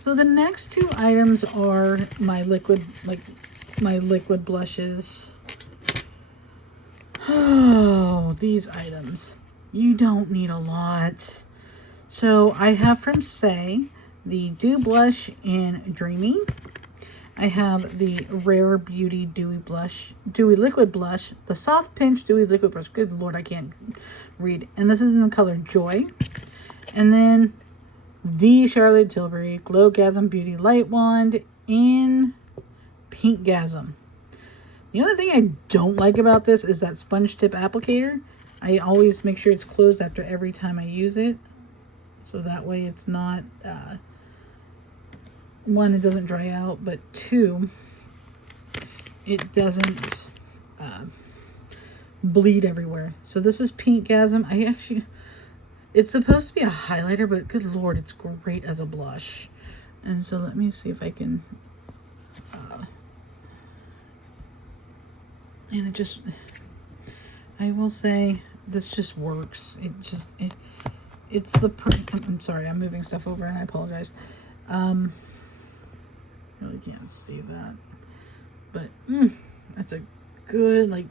So the next two items are my liquid, my liquid blushes. Oh, these items. You don't need a lot. So I have from Saie the Dew Blush in Dreamy. I have the Rare Beauty Dewy Liquid Blush, the Soft Pinch Dewy Liquid Blush. Good Lord, I can't read. And this is in the color Joy. And then the Charlotte Tilbury Glow-Gasm Beauty Light Wand in Pinkgasm. The only thing I don't like about this is that sponge tip applicator. I always make sure it's closed after every time I use it. So that way it's not, one, it doesn't dry out, but two, it doesn't bleed everywhere. So this is Pinkgasm. It's supposed to be a highlighter, but good Lord, it's great as a blush. And so let me see if I can, and it just, I will say, this just works. It's the I'm sorry, I'm moving stuff over and I apologize. Really can't see that, but that's a good, like,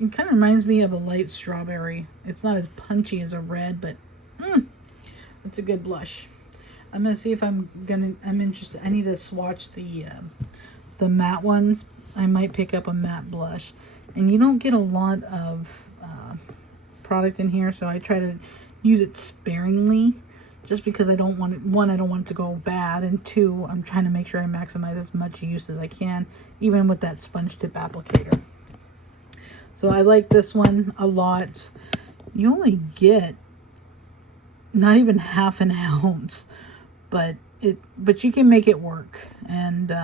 it kind of reminds me of a light strawberry. It's not as punchy as a red, but it's a good blush. I'm gonna see if I'm interested. I need to swatch the matte ones. I might pick up a matte blush, and you don't get a lot of product in here, so I try to use it sparingly, just because I don't want it, one, I don't want it to go bad, and two, I'm trying to make sure I maximize as much use as I can, even with that sponge tip applicator. So I like this one a lot. You only get not even half an ounce, but you can make it work. And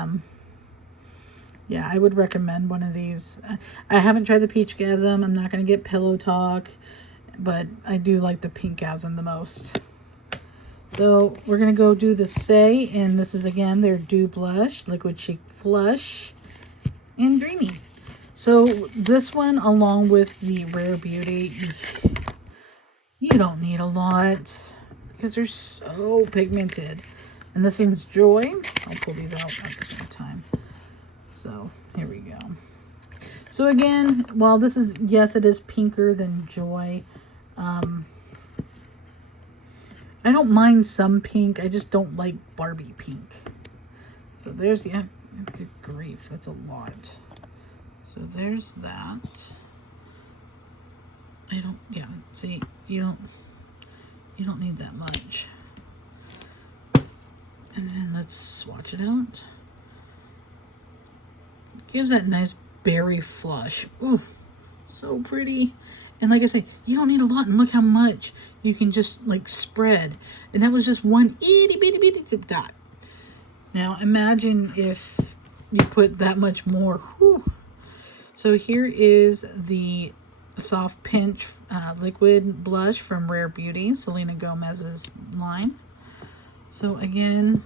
yeah, I would recommend one of these. I haven't tried the Pinkgasm. I'm not going to get Pillow Talk, but I do like the Pinkgasm the most. So we're going to go do the Saie, and this is again their Dew Blush, Liquid Chic Flush, and Dreamy. So this one, along with the Rare Beauty, you don't need a lot because they're so pigmented. And this one's Joy. I'll pull these out at the same time. So here we go. So again, while this is, yes, it is pinker than Joy. I don't mind some pink. I just don't like Barbie pink. So there's, yeah, good grief, that's a lot. So there's that. Yeah, see, you don't need that much. And then let's swatch it out. It gives that nice berry flush. Ooh, so pretty. And like I say, you don't need a lot, and look how much you can just like spread. And that was just one itty bitty dot. Now imagine if you put that much more. Whew. So here is the Soft Pinch liquid blush from Rare Beauty, Selena Gomez's line. So again,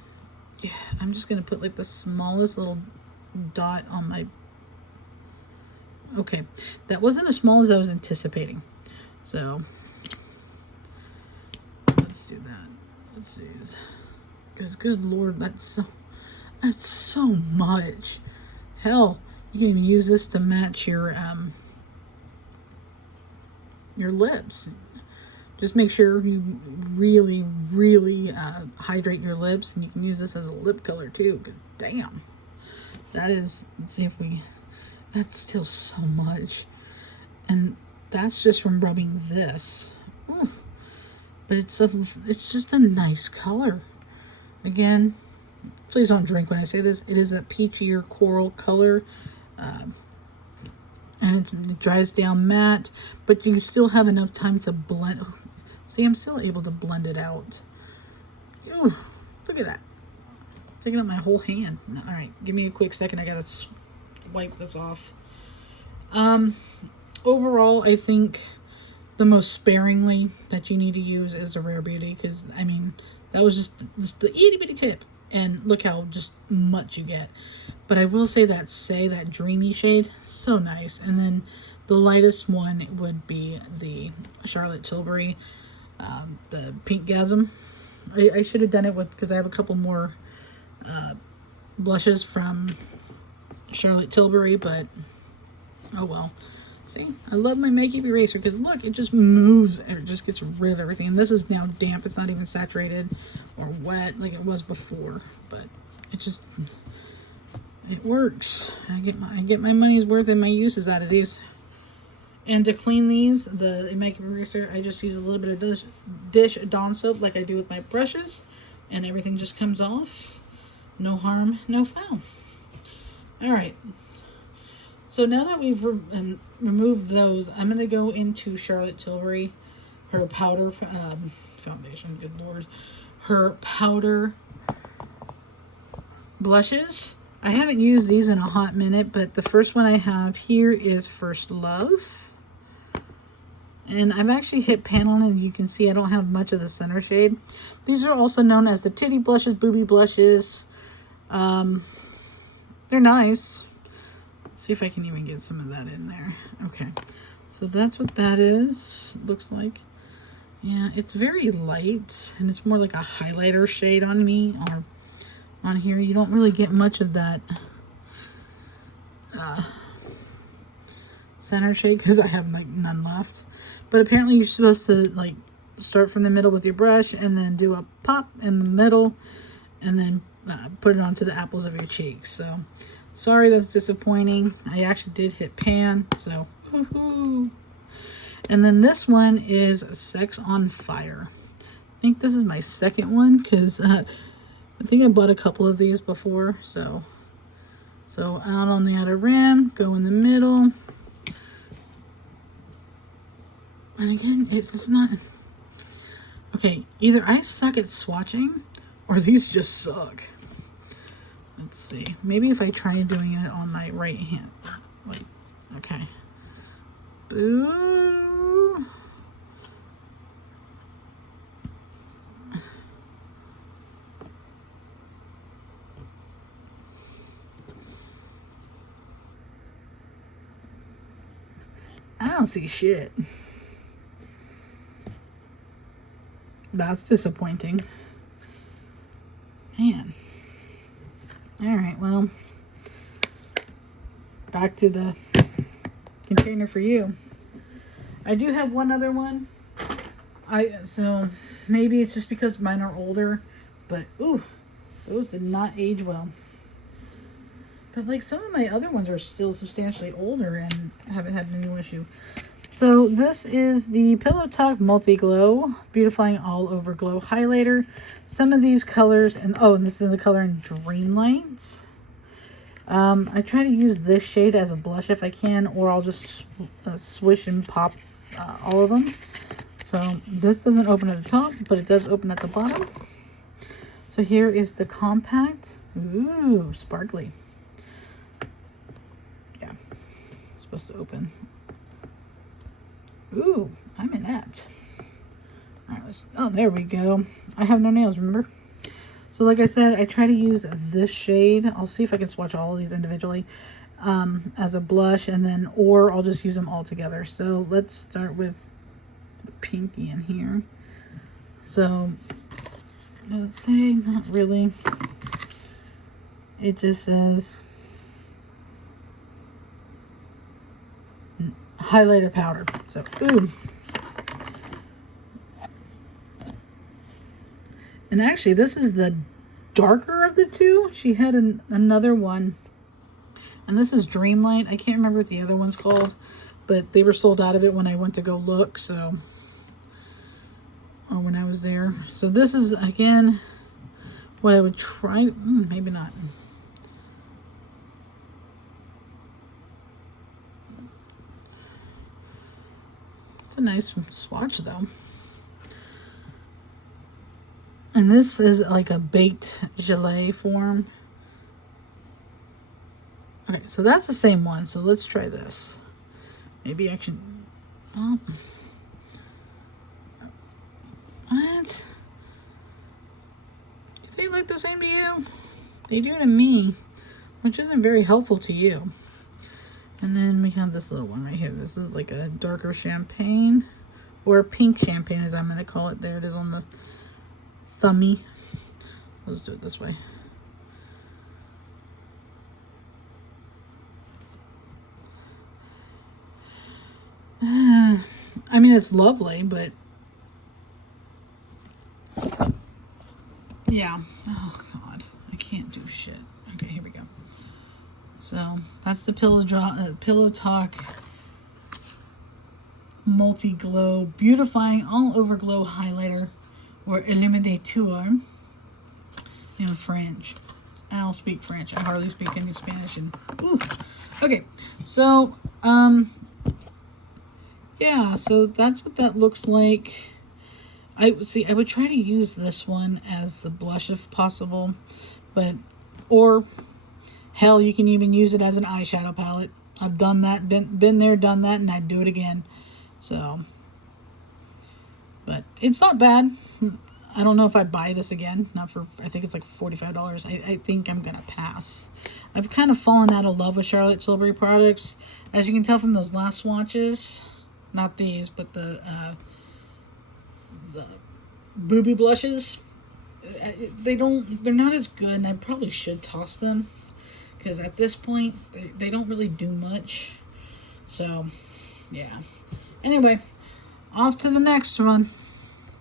yeah, I'm just gonna put like the smallest little dot on my. Okay, that wasn't as small as I was anticipating. So let's do that. Let's do this, because good Lord, that's so much. Hell, you can even use this to match your lips. Just make sure you really hydrate your lips, and you can use this as a lip color too. But damn, that is, let's see if we, that's still so much, and that's just from rubbing this. Ooh. But it's just a nice color. Again, please don't drink when I say this. It is a peachier coral color, and it dries down matte, but you still have enough time to blend. See, I'm still able to blend it out. Ooh, look at that. Taking up my whole hand. All right, give me a quick second. I gotta wipe this off. Overall, I think the most sparingly that you need to use is the Rare Beauty, because I mean, that was just the itty bitty tip, and look how just much you get. But I will say that that Dreamy shade, so nice. And then the lightest one would be the Charlotte Tilbury, the Pinkgasm. I should have done it with, because I have a couple more blushes from Charlotte Tilbury, but oh well. See, I love my makeup eraser because look, it just moves and it just gets rid of everything. And this is now damp. It's not even saturated or wet like it was before, but it works. I get my money's worth and my uses out of these. And to clean these, the makeup eraser, I just use a little bit of dish Dawn soap like I do with my brushes, and everything just comes off. No harm, no foul. All right. So now that we've removed those, I'm going to go into Charlotte Tilbury, her powder foundation, good lord, her powder blushes. I haven't used these in a hot minute, but the first one I have here is First Love. And I've actually hit pan on it, and you can see I don't have much of the center shade. These are also known as the titty blushes, booby blushes. They're nice. Let's see if I can even get some of that in there. Okay, so that's what that is. Looks like. Yeah, it's very light, and it's more like a highlighter shade on me, or on here. You don't really get much of that center shade because I have like none left. But apparently you're supposed to like start from the middle with your brush and then do a pop in the middle and then put it onto the apples of your cheeks. So sorry, that's disappointing. I actually did hit pan, so woohoo. And then this one is Sex on Fire. I think this is my second one because I think I bought a couple of these before. So out on the outer rim, go in the middle. And again, it's just not... Okay, either I suck at swatching or these just suck. Let's see. Maybe if I try doing it on my right hand. Like, okay. Boo. I don't see shit. That's disappointing. Man. Alright, well, back to the container for you. I do have one other one. So maybe it's just because mine are older, but ooh, those did not age well. But like some of my other ones are still substantially older and haven't had a new issue. So this is the Pillow Talk Multi Glow Beautifying All Over Glow Highlighter. Some of these colors, and this is the color in Dreamlight. I try to use this shade as a blush if I can, or I'll just swish and pop all of them. So this doesn't open at the top, but it does open at the bottom. So here is the compact. Ooh, sparkly. Yeah, it's supposed to open. Ooh, I'm inept. All right, oh, there we go. I have no nails, remember? So like I said, I try to use this shade. I'll see if I can swatch all of these individually as a blush, and then, or I'll just use them all together. So let's start with the pinky in here. So let's say, not really. It just says highlighter powder. So, ooh. And actually, this is the darker of the two. She had another one. And this is Dreamlight. I can't remember what the other one's called. But they were sold out of it when I went to go look. So, or when I was there. So this is, again, what I would try. Maybe not. It's a nice swatch, though. And this is like a baked gelée form. Okay, so that's the same one. So let's try this. Maybe I can... Oh. What? Do they look the same to you? They do to me, which isn't very helpful to you. And then we have this little one right here. This is like a darker champagne, or pink champagne as I'm going to call it. There it is on the thummy. Let's do it this way. I mean, it's lovely, but yeah. Oh God, I can't do shit. Okay, here we go. So that's the Pillow Talk Multi Glow Beautifying All Over Glow Highlighter, or Illuminateur in French. I don't speak French. I hardly speak any Spanish. And ooh. Okay, so yeah, so that's what that looks like. I would try to use this one as the blush if possible, or hell, you can even use it as an eyeshadow palette. I've done that, been there, done that, and I'd do it again. So, but it's not bad. I don't know if I buy this again. Not for, I think it's like $45. I think I'm gonna pass. I've kind of fallen out of love with Charlotte Tilbury products, as you can tell from those last swatches. Not these, but the booby blushes. They're not as good, and I probably should toss them, because at this point they don't really do much. So yeah, anyway, off to the next one.